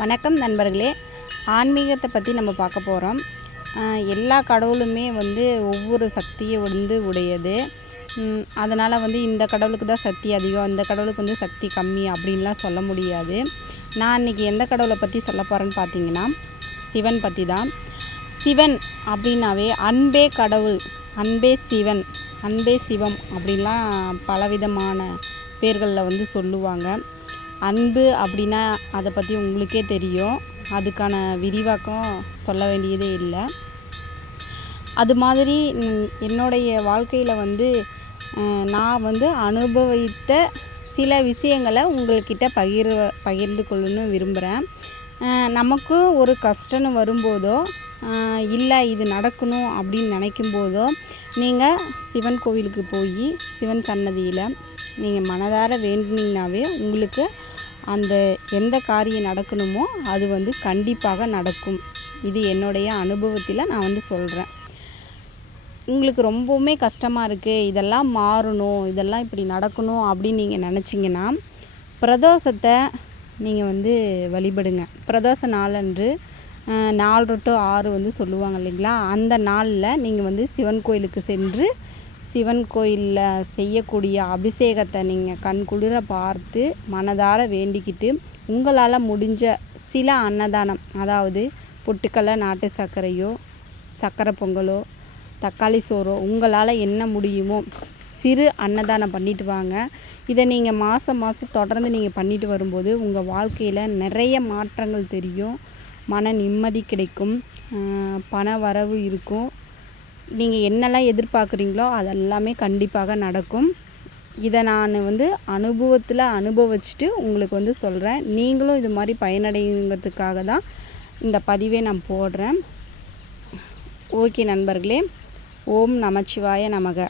வணக்கம் நண்பர்களே. ஆன்மீகத்தை பற்றி நம்ம பார்க்க போகிறோம் எல்லா கடவுளுமே வந்து ஒவ்வொரு சக்தியை வந்து உடையது. அதனால் வந்து இந்த கடவுளுக்கு தான் சக்தி அதிகம் இந்த கடவுளுக்கு வந்து சக்தி கம்மி அப்படின்லாம் சொல்ல முடியாது. நான் இன்றைக்கி எந்த கடவுளை பற்றி சொல்ல போகிறேன்னு பார்த்தீங்கன்னா சிவன் பற்றி தான். சிவன் அப்படின்னாவே அன்பே கடவுள் அன்பே சிவன் அன்பே சிவம் அப்படின்லாம் பலவிதமான பேர்களில் வந்து சொல்லுவாங்க. அன்பு அப்படின்னா அதை பற்றி உங்களுக்கே தெரியும். அதுக்கான விரிவாக்கம் சொல்ல வேண்டியதே இல்லை. அது மாதிரி என்னுடைய வாழ்க்கையில் வந்து நான் வந்து அனுபவித்த சில விஷயங்களை உங்கள்கிட்ட பகிர் பகிர்ந்து கொள்ளணும்னு விரும்புகிறேன் நமக்கும் ஒரு கஷ்டம்னு வரும்போதோ இல்லை இது நடக்கணும் அப்படின்னு நினைக்கும் போதோ நீங்கள் சிவன் கோவிலுக்கு போய் சிவன் சன்னதியில் நீங்கள் மனதார வேண்டினீங்கனாவே உங்களுக்கு அந்த எந்த காரியம் நடக்கணுமோ அது வந்து கண்டிப்பாக நடக்கும். இது என்னுடைய அனுபவத்தில் நான் வந்து சொல்கிறேன் உங்களுக்கு ரொம்பவுமே கஷ்டமாக இருக்குது இதெல்லாம் மாறணும். இதெல்லாம் இப்படி நடக்கணும் அப்படின்னு நீங்கள் நினச்சிங்கன்னா பிரதோஷத்தை நீங்கள் வந்து வழிபடுங்க. பிரதோஷ நாளன்று நாலு டு ஆறு வந்து சொல்லுவாங்க இல்லைங்களா? அந்த நாளில் நீங்கள் வந்து சிவன் கோயிலுக்கு சென்று சிவன் கோயிலில் செய்யக்கூடிய அபிஷேகத்தை நீங்கள் கண் குளிர பார்த்து மனதார வேண்டிக்கிட்டு உங்களால் முடிஞ்ச சில அன்னதானம் அதாவது பொட்டுக்கடலை நாட்டு சர்க்கரையோ சர்க்கரை பொங்கலோ தக்காளி சோறோ உங்களால் என்ன முடியுமோ சிறு அன்னதானம் பண்ணிட்டு வாங்க. இதை நீங்கள் மாதம் மாதம் தொடர்ந்து நீங்கள் பண்ணிட்டு வரும்போது உங்கள் வாழ்க்கையில் நிறைய மாற்றங்கள் தெரியும். மன நிம்மதி கிடைக்கும். பண வரவு இருக்கும். நீங்கள் என்னெல்லாம் எதிர்பார்க்குறீங்களோ அதெல்லாமே கண்டிப்பாக நடக்கும். இதை நான் வந்து அனுபவத்தில் அனுபவிச்சுட்டு உங்களுக்கு வந்து சொல்கிறேன் நீங்களும் இது மாதிரி பயனடைங்கிறதுக்காக தான் இந்த பதிவை நான் போடுறேன். ஓகே நண்பர்களே. ஓம் நமச்சிவாய நமக.